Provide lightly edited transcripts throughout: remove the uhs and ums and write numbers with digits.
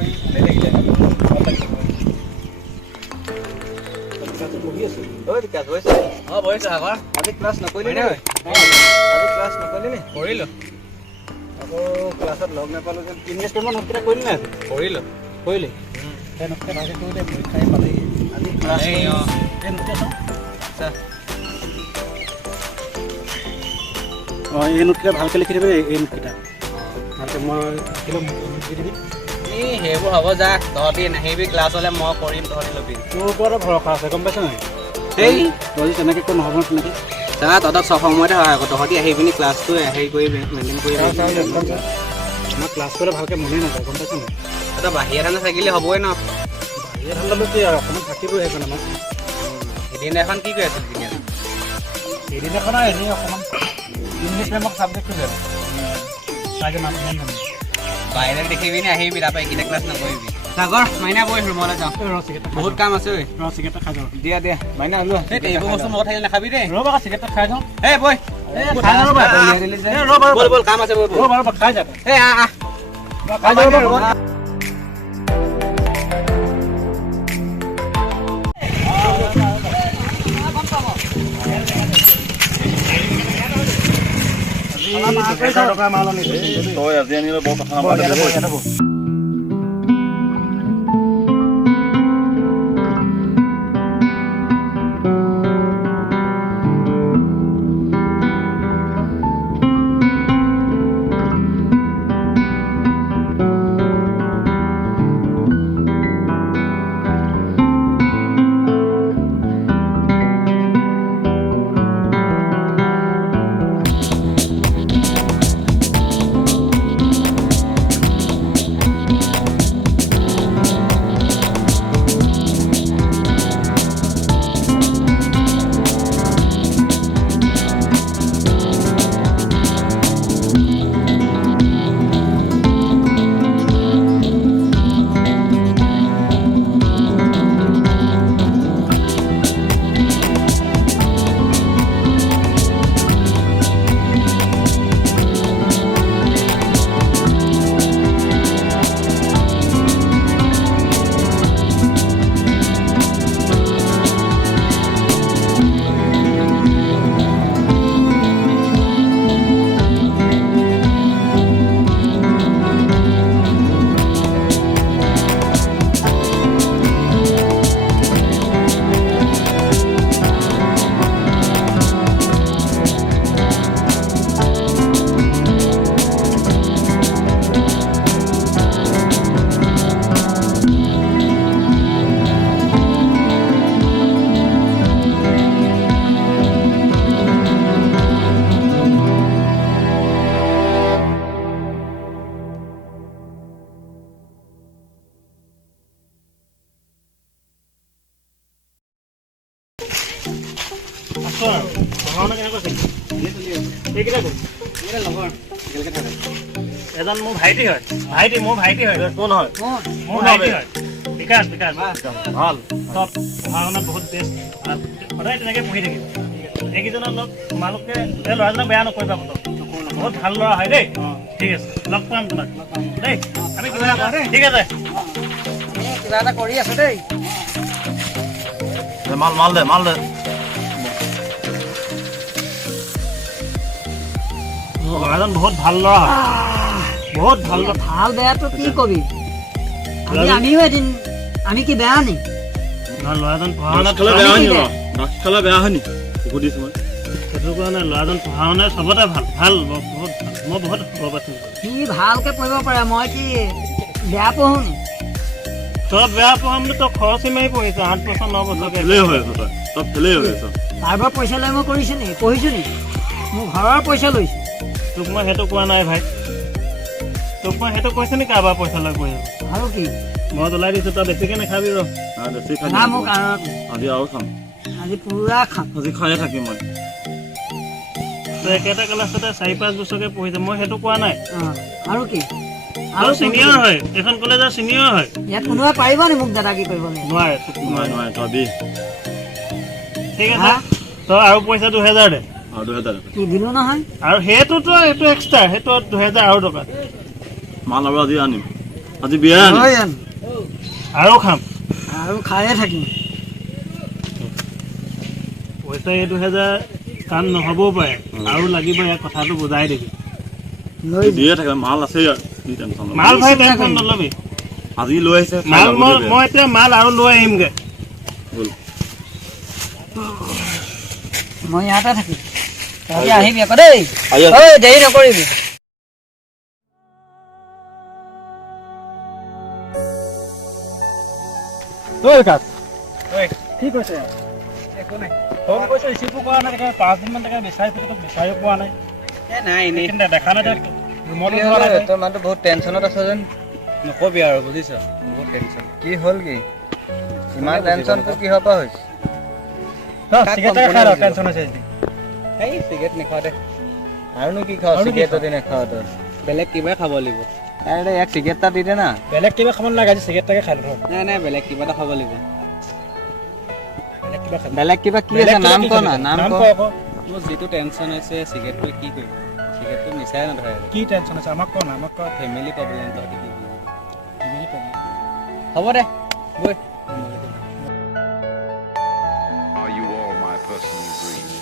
কৰি ভালে লাগিলে ভাল লাগিলে বহি আছো ঐ বিকাশ হৈছে বহিছো আগৰ আজি ক্লাছ নকৰিলি নে আজি ক্লাছ নকৰিলি নে কৰিলোঁ আকৌ ক্লাছত লগ নাপালোঁ যে ইনভেষ্টমেণ্ট নোটকেইটা কৰিলি নাই কৰিলোঁ কৰিলি সেই নোটকেইটা ভালকৈ কৰিলে পৰীক্ষাই পালেহি আজি ক্লাছ এই নোটকেইটা চাওঁ অঁ এই নোটকেইটা ভালকৈ লিখি দিবি এই নোটকেইটা ভালকৈ মই লিখি দিবি এই সেইবোৰ হ'ব যা তহঁতি নাহিবি ক্লাছলৈ মই কৰিম তহঁতি ল'বি তোৰ ওপৰতে ভৰসা আছে গম পাইছ নাই সেই তই তেনেকৈ কৈ নহ'ব তেনেকৈ চা তহঁতক চব সময়তে হয় আকৌ তহঁতি আহি পিনি ক্লাছটো হেৰি কৰি মেইনটেইন কৰি আমাৰ ক্লাছ কৰিলে ভালকৈ মনেই নাযায় গম পাইছ নাই তহঁতৰ বাহিৰা ধান্দা থাকিলে হ'বই ন বাহিৰা ধান্দাটো কি আৰু অসমত থাকিবই সেইখন আমাৰ সেইদিনাখন কি কৰি আছিল তেতিয়া সেইদিনাখন আৰু এনেই অকণমান ইংলিছ মেমক ছাবজেক্টটো যে তাকে নাম বাহিৰত দেখিবি নে আহিবি তাৰপৰা এইকেইটা ক্লাছ নকৰিবি সাগৰ মাইনা বৈ ৰুমলৈ যাওঁ বহুত কাম আছে ঐ চিগাৰেট খাই যাওঁ দিয়া দিয়া মাইনা লোৱা এইবোৰ বস্তু লগত থাকিলে নাখাবি দেই ৰ'বা চিগাৰেট খাই যাওঁ এই বৈ বল বল কাম আছে বল ৰ'বা খাই যা এই আহ খাই যাওঁ তই আজি আনিলে বৰ কথা নাপাতে এজন মোৰ ভাইটি হয় মোৰ ভাইটি হয় কোন হয় মোৰ ভাইটি হয় বিকাশ ভাল চব পঢ়া শুনাত বহুত বেষ্ট সদায় তেনেকৈ পঢ়ি থাকিব এইকেইজনৰ লগ তোমালোকে এই ল'ৰাজনক বেয়া নকৰিবা বহুত ভাল ল'ৰা হয় দেই ঠিক আছে লগ পাম তোমাক দেই আমি কিবা এটা কৰোঁ ঠিক আছে কিবা এটা কৰি আছো দেই মাল দে ল'ৰাজন বহুত ভাল ল'ৰা বহুত ভাল ল'ৰা ভাল বেয়াটো কি কবি আমিও এদিন আমি কি বেয়া নি ল'ৰাজন পঢ়া শুনাত বেয়া হয় নি সুধিছো মই সেইটো কাৰণে ল'ৰাজন পঢ়া শুনা চবতে ভাল বহুত ভাল মই বহুত খবৰ পাইছোঁ সি ভালকে পঢ়িব পাৰে মই কি বেয়া পঢ়ো নি তই বেয়া পঢ়া মানে তই খৰচী মাৰি পঢ়িছ 8 বছৰ 9 বছৰকে ফেলেই হৈ আছ তই ফেলেই হৈ আছ কাৰোবাৰ পইচা লৈ মই কৰিছোঁ নি পঢ়িছোঁ নি মোৰ ঘৰৰ পইচা লৈছোঁ তোক মই সেইটো কোৱা নাই ভাই তোক মই সেইটো কৈছোঁ নি কাৰোবাৰ পইচা লৈ পঢ়িব আৰু কি মই জ্বলাই দিছোঁ তই বেছিকৈ নাখাবি ৰ না মোৰ কাৰণত আজি আৰু খাম আজি পুৰা খাম আজি খায়ে থাকিম মই তই একেটা ক্লাছতে 4-5 বছৰকে পঢ়িছ মই সেইটো কোৱা নাই আৰু কি আৰু চিনিয়ৰ হয় এখন কলেজৰ চিনিয়ৰ হয় ইয়াত কোনোবাই পাৰিব নি মোক দাদাগী কৰিবলৈ নোৱাৰে তই দি ঠিক আছে তই আৰু পইচা 2000 দে আৰু 2000 কি দিলো নহয় আৰু সেইটোতো এইটো এক্সট্ৰা সেইটো 2000 আৰু টকা মাল আৰু আজি আনিম আজি বিয়া লৈ আন আৰু খাম আৰু খায়ে থাকিম পইচা এই 2000 কাম নহ'বও পাৰে আৰু লাগিব ইয়াক কথাটো বুজাই দিবি লৈ দিয়ে থাকে মাল আছে ইয়াৰ কি টেনচন ল'ব। মাল ভাই টেনচন নলবি আজি লৈ আহিছে খাই মাল যাব মই দিবি। মই এতিয়া মাল আৰু লৈ আহিমগে ব'ল। মই ইয়াতে থাকিম তহঁতি আহিবি আকৌ দেই আহি আছো। ঐ দেৰি নকৰিবি ঐ কাক কি কৈছে একো নাই ফোন কৰিছে ৰিচিভো কৰা নাই 5 দিনমান বিচাৰি ফুৰিছোঁ বিচাৰিও পোৱা নাই নাই এনেই কিন্তু দেখা নাই ৰুমতো কি যোৱা হ'ল নাই তোৰ মানুহটো বহুত টেনশ্যনত আছে যেন নকবি আৰু বুজিছ বহুত টেনশ্যন কি হ'ল কি ইমান টেনশ্যনটো কিহৰ পৰা হৈছে চিগাৰেট খাই ৰ টেনচন হৈছে যদি এই চিগাৰেট নেখাওঁ দে আৰুনো কি খাওঁ চিগাৰেট যদি নেখাওঁ তই বেলেগ কিবাই খাব লাগিব আৰে ইয়াক চিগাৰেট এটা দি দে না বেলেগ কিবা খাব নালাগে আজি চিগাৰেটটাকে খাই লওঁ নাই নাই বেলেগ কিবা এটা খাব লাগিব বেলেগ কিবা খাম বেলেগ কিবা কি বেলেগ আছে কিবা নাম কি ক খাবি? না নাম নাম ক ক আকৌ মোৰ যিটো টেনশ্যন হৈছে চিগাৰেটটোৱে কি কৰিব চিগাৰেটটো নিচাই নধৰে কি টেনচন আছে আমাক ক না আমাক ক ফেমিলি প্ৰব্লেম তহঁতি কি বুজিবি? ফেমিলি প্ৰব্লেম হ'ব দে গৈ Are you all my personal dreams?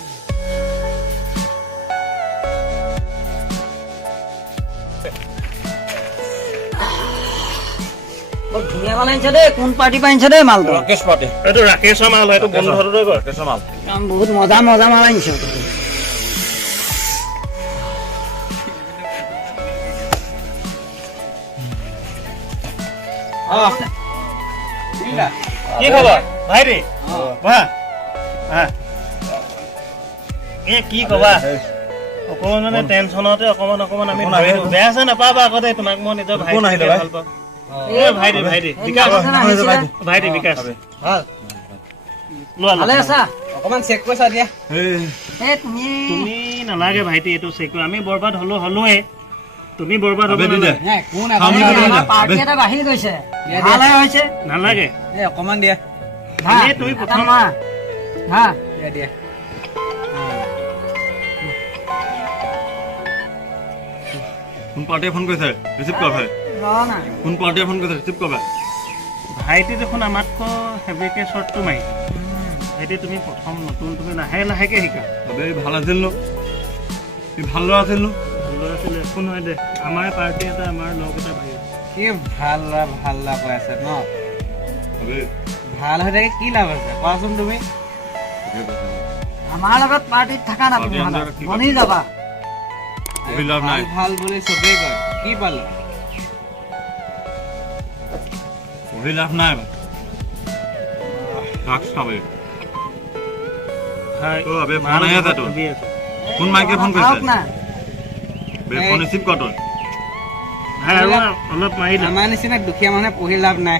বৰ ধুনীয়া মাল আনিছে দেই কোন পাৰ্টি পৰা আনিছে দেই মালটো ৰাকেশ পাতে এইটো ৰাকেশৰ মাল এইটো বন্ধুটো কৰ ৰাকেশৰ মাল বহুত মজা মজা মাল আনিছে কি খবৰ ভাইটি বাহ এ কি কবা অকমান মানে টেনচনতে অকমান আমি ধৰিলো বেয়া চেয়া নাপাবা আগতে তোমাক মই নিজৰ ভাইটি ভাল পাওঁ এ ভাইটি বিকাশ ভাইটি বিকাশ ভাল লোৱা ভালে আছা অকণমান চেক কৰিছা দিয়া এই তুমি তুমি নালাগে ভাইটি এইটো চেক কৰি আমি বৰবাদ হলোৱে তুমি বৰবাদ হ'ব নালাগে নাই কোন আমাৰ পাৰ্টি এটা বাঢ়ি গৈছে ভালহে হৈছে নালাগে এই অকণমান দিয়া হা এনেই তুমি এটা প্ৰথম মা হা দিয়া দিয়া কোন পাৰ্টিয়ে ফোন কৰিছে ৰিচিভ কৰ ভাই ৰ না কোন পাৰ্টিয়ে ফোন কৰিছে ৰিচিভ কৰ ভাই ভাইটি দেখোন আমাতকৈ হেভিকে শ্বৰ্টটো মাৰি ভাইটি তুমি প্ৰথম নতুন তুমি লাহেকে শিকা তবে ভাল আছিল নো কি ভাল ল'ৰা আছিল নো ভাল আছিলে একো নহয় দে আমাৰ পাৰ্টি এটা আমাৰ লগ এটা ভাই কি ভাল লাভ হৈ আছে ন তবে ভাল হৈ থাকে কি লাভ আছে কোৱাচোন তুমি আমাৰ লগত পাৰ্টিত থাকা না তুমি পাৰ্টি আঞ্জা কি বনি যাবা পঢ়ি লাভ নাই ভাল বুলি চবেই কয় কি পালো পঢ়ি লাভ নাই ড্ৰাগছ খাবে হয় অ আবে ফোন আহি আছে তোৰ ভাবি আছো কোন মাইকে ফোন খাওক কৰিছে না বে ফোন ৰিচিভ কৰ তই ভাই আৰু অলপ মাৰি দিম আমাৰ নিচিনা দুখীয়া মানুহে পঢ়ি লাভ নাই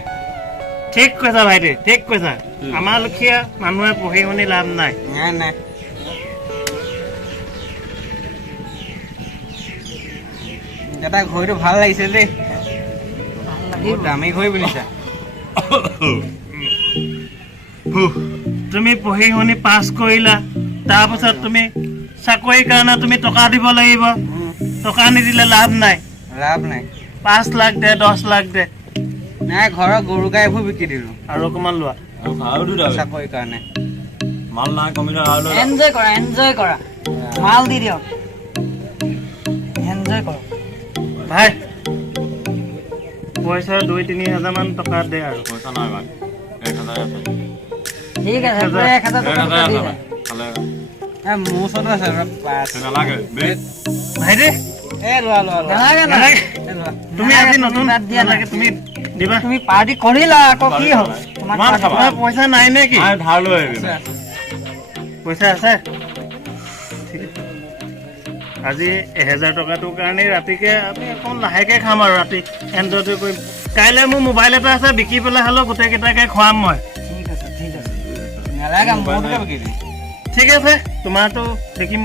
ঠিক কৈছা ভাইটি ঠিক কৈছা আমাৰ লেখীয়া মানুহে পঢ়ি শুনি লাভ নাই নাই নাই দাদা ঘড়ীটো ভাল লাগিছে দেই বহুত দামী ঘড়ী বুলিছা তুমি পঢ়ি শুনি পাছ কৰিলা তাৰপাছত তুমি চাকৰিৰ কাৰণে তুমি টকা দিব লাগিব টকা নিদিলে লাভ নাই লাভ নাই 5 লাখ দে 10 লাখ দে নাই ঘৰৰ গৰু গাইবোৰ বিকি দিলো আৰু অকমান লোৱা আৰু দুটা চাকৰিৰ কাৰণে মাল নাই কমিলে আৰু লৈ এনজয় কৰা মাল দি দিয়ক এনজয় কৰক ভাই পইচা 2-3 হাজাৰ মান টকা দে আৰু পইচা নাই ভাই 1000 আছে ঠিক আছে 1000 টকা দি আছে দে খালে মোৰ ওচৰতো আছে পাঁচ নালাগে বে ভাইটি লোৱা নালাগে নালাগে লোৱা তুমি আজি নতুন বাদ দিয়া নালাগে তুমি দিবা তুমি পাৰ্টি কৰিলা আকৌ কি হ'ল তোমাক মান খাবা। তোমাৰ পইচা নাই নে কি নাই ধাৰ লৈ আহিবি পইচা আছে ঠিক আছে। আজি 1000 টকাটোৰ কাৰণে ৰাতিকে আমি অকণ লাহেকে খাম আৰু ৰাতি এনজয়টো কৰিম কাইলৈ মোৰ মোবাইল এটা আছে বিকি পেলাই হ'লেও গোটেইকেইটাকে খুৱাম মই ঠিক আছে নালাগে মোৰটোকে বিকি দিম ঠিক আছে তোমাৰতো দেখিম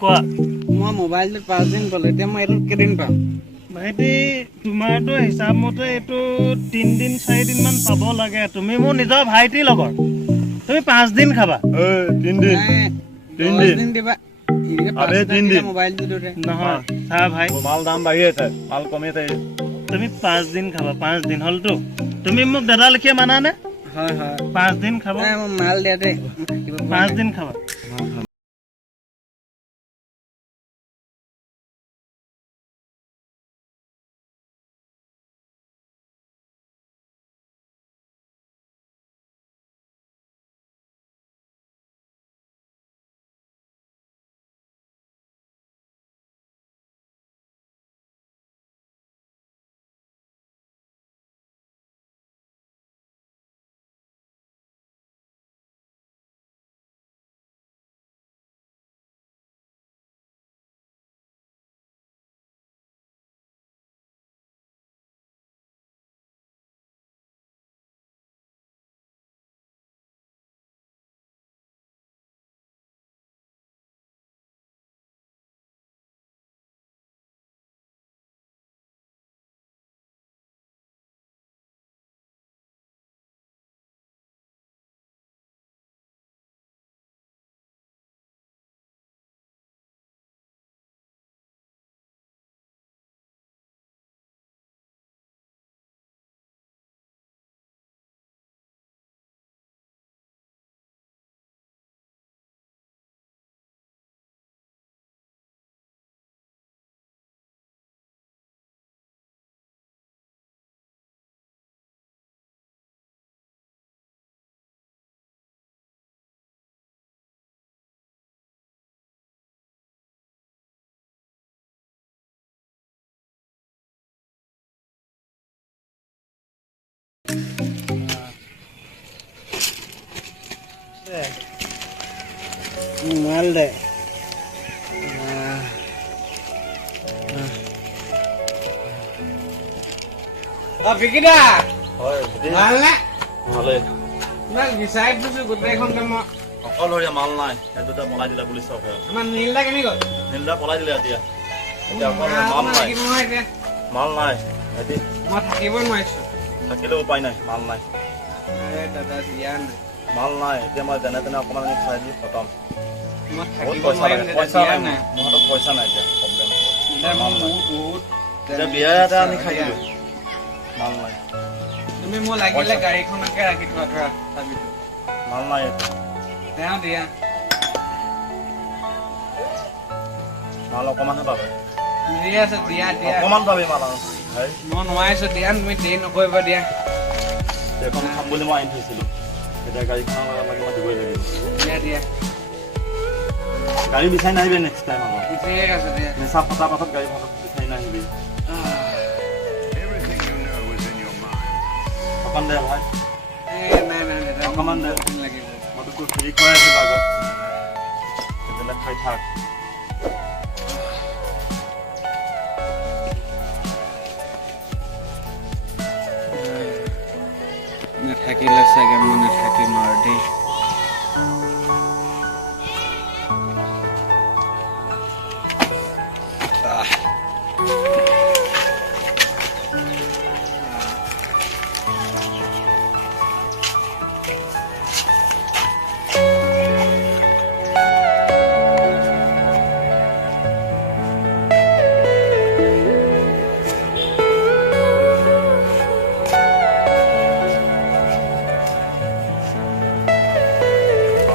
কোৱা মই মোবাইলটোত 5 দিন পালোঁ এতিয়া মই এইটোত কেইদিন পাম ভাইটি তোমাৰতো হিচাপ মতে এইটো 3 দিন 4 দিন মান পাব লাগে তুমি মোৰ নিজৰ ভাইটিৰ লগৰ তুমি 5 দিন খাবা 3 দিন 10 দিন দিবা আবে 3 দিন মোবাইলটো দিওঁতে নহয় চা ভাই মাল দাম বাঢ়ি আছে মাল কমি আছে তুমি 5 দিন খাবা 5 দিন হলতো তুমি মোক দাদা লিখে মানা নে হয় হয় 5 দিন খাবা মই মাল দিয়া দে 5 দিন খাবা মাল দে বিকিদা হয় ভাল নে ভালে ইমান বিচাৰি দিছো গোটেইখন মই অকলশৰীয়া মাল নাই সেইটোতে পলাই দিলে পুলিচ চৰকাৰে আমাৰ নীলদা কেনি গ'ল নিন্দা পলাই দিলে এতিয়া এতিয়া মাল নাই সিহঁতি মই থাকিব নোৱাৰিছো থাকিলেও উপায় নাই মাল নাই দাদা দিয়া নাই মাল নাই এতিয়া মই যেনে তেনে অকণমান খাই দি খতম মই বহুত থাকিব পইচা লাগে নোৱাৰিম পইচা নাই মোৰ হাতত পইচা নাই এতিয়া প্ৰব্লেম বহুত এতিয়া বিয়া এটা আনি খাই দিলোঁ মাল নাই তুমি মোৰ লাগিলে গাড়ীখনকে ৰাখি থোৱা ধৰা চাবিটো মাল নাই এতিয়া তেওঁ দিয়া মাল অকণমানহে পাবে দি আছে দিয়া দিয়া অকণমান পাবি মাল আৰু হয় মই নোৱাৰিছো দিয়া তুমি দেৰি নকৰিবা দিয়া এখন খাম বুলি মই আনি থৈছিলোঁ এতিয়া গাড়ীখনৰ লাগি মই দিবই লাগিব দিয়া দিয়া গাড়ী বিচাৰি নাহিবি নেক্সট টাইম আকৌ ঠিক আছে দিয়া নেচা ফটা পাছত গাড়ী ফটা বিচাৰি নাহিবি Everything you know is in your mind. অকণ দে ভাই নাই নাই দাদা অকণমান দে লাগিব মইতো তোৰ ফ্ৰী খুৱাই আছিলোঁ আগত সেইবিলাক খাই থাক নাথাকিলে চাগে মই নাথাকিম আৰু দেই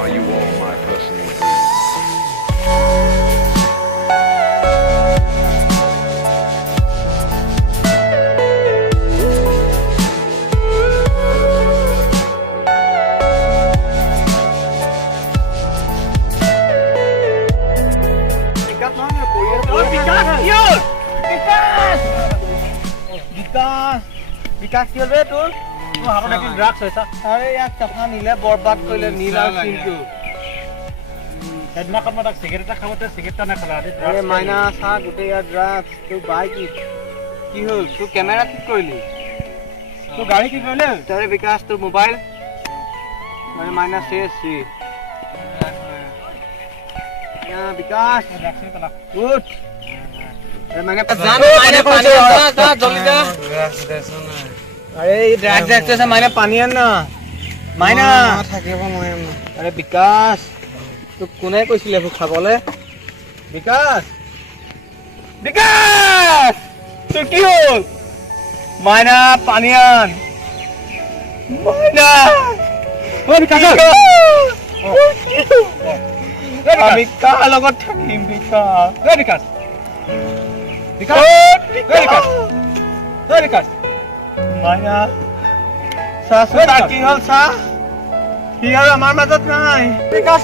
Are you all my personal dreams? বিকাশ কি হ'ল বে তোৰ হাতত কি ড্ৰাগছ হৈছা আৰে ইয়াক চফা নিলে বৰবাদ কৰিলে নীল আৰু চিনটো সেইদিনাখন মই তাক চিগাৰেট এটা খাবতে চিগাৰেট এটা নাখালা আৰে মাইনা চাহ গোটেই ইয়াত ড্ৰাগছ তোৰ বাইক কি হ'ল তোৰ কেমেৰা ঠিক কৰিলি তোৰ গাড়ী কি কৰিলে তাৰে বিকাশ তোৰ মোবাইল মানে মাইনা শেষ বিকাশ ড্ৰাগছ পেলা উঠ মানে জানো মানে পানী যা জলদি যা আৰে এই ড্ৰাগ যাচ্ছে মানে পানী আন না মাইনা থাকিব নোৱাৰিম আৰে বিকাশ তোক কোনে কৈছিলে ভোক খাবলে বিকাশ বিকাশ তোৰ কি হ'ল মাইনা পানী আন মাইনা ও বিকাশ আমি কাৰ লগত থাকিম বিকাশ ঐ বিকাশ বিকাশ বিকাশ মাইনা চাহ কি হ'ল চাহ সি আৰু আমাৰ মাজত নাই বিকাশ